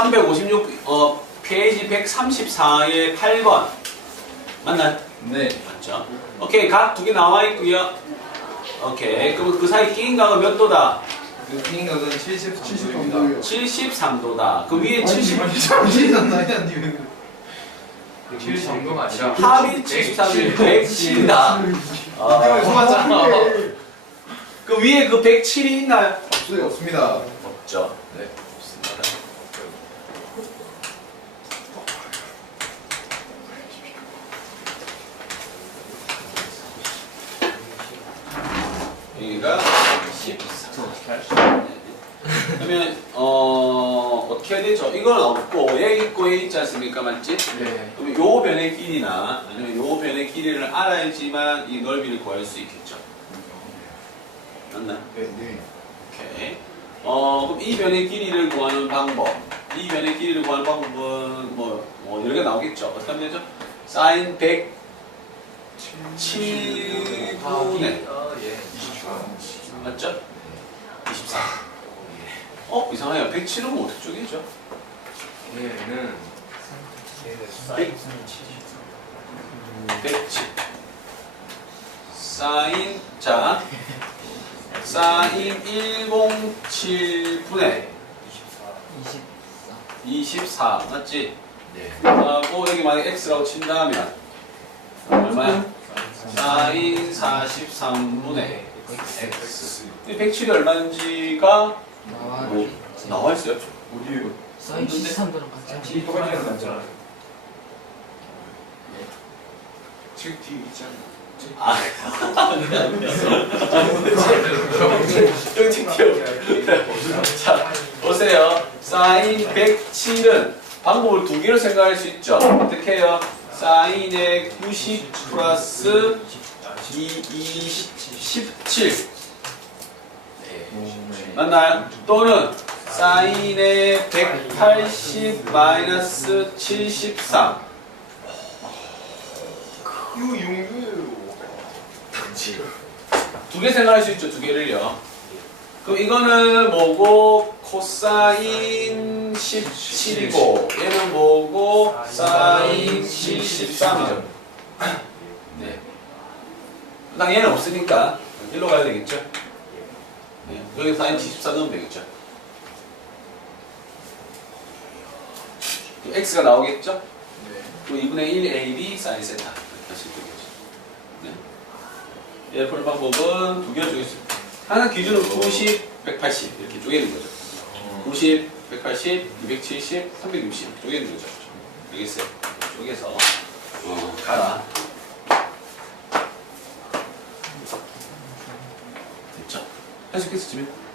356, 어, 페이지 134의 8번. 맞나요? 네. 맞죠? 오케이, 각 두 개 나와 있고요 오케이, 그럼 그 사이 끼인 각은 몇 도다? 그 핑각은 70, 70 70도입니다. 73도다. 그 위에 70, 잠시만요, 님. 70정도가 아니라 합이 73이 107이다. 아, 맞잖아. 그 위에 그 107이 있나요? 없어요. 없습니다. 없죠. 네. 없습니다. 여기가 14. 그러면 어 어떻게 해야 되죠? 이건 없고 얘 있고 얘 있지 않습니까, 맞지? 네. 그러면 요 변의 길이나 아니면 요 변의 길이를 알아야지만 이 넓이를 구할 수 있겠죠. 맞나? 네. 오케이. 어, 그럼 이 변의 길이를 구하는 방법. 이 변의 길이를 구하는 방법은 뭐, 뭐 여러 개 나오겠죠. 어떻게 하면 되죠? 사인 100 7분의 어, 예. 맞죠? 24. 어, 이상해요. 107은 뭐 어떻게 쪼개죠? 얘는 107. 사인, 자, 사인 107분의 24. 맞지? 네. 하고 여기 만약 x라고 친다면 얼마야? 사인 43분의 x. 이 107이 얼마인지가 뭐 나와 있어요. 어디에요? 사인 13도랑 같이 똑같이 맞잖아. 즉 뒤에 있잖아. 아, 형님 튀어. 자, 보세요. 사인 107은 방법을 두 개로 생각할 수 있죠. 어떻게 해요? 사인의 90 플러스 2, 2, 17. 맞나요? 또는 사인의 180 마이너스 73. 두개 생각할 수 있죠, 두 개를요. 그럼 이거는 뭐고, 코사인 17이고, 얘는 뭐고, 사인 73이죠. 네. 나 얘는 없으니까, 일로 가야 되겠죠? 네. 여기 사인 74 넣으면 되겠죠? x가 나오겠죠? 네. 그리고 2분의 1 AB 사인 세타. 하시면 되겠죠. 네. 예, 볼 방법은 두 개를 쪼개습니다 하나 기준은 90, 180 이렇게 쪼개는 거죠. 90, 180, 270, 360 쪼개는 거죠. 알겠어요? 쪼개서 어, 가라. 됐죠? 해석했어, 지금?